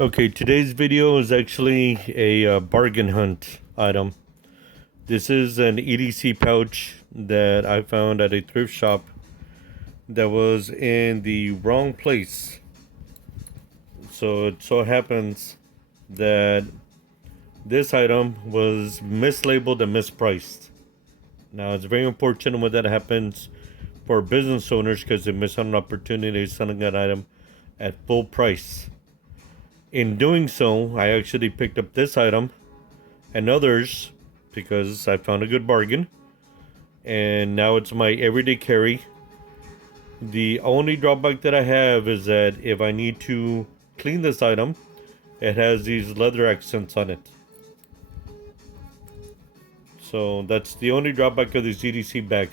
Okay, today's video is actually a bargain hunt item. This is an EDC pouch that I found at a thrift shop that was in the wrong place. So it so happens that this item was mislabeled and mispriced. Now it's very unfortunate when that happens for business owners because they miss out on an opportunity of selling that item at full price. In doing so, I actually picked up this item and others because I found a good bargain, and now it's my everyday carry. The only drawback that I have is that if I need to clean this item, it has these leather accents on it. So that's the only drawback of this EDC bag.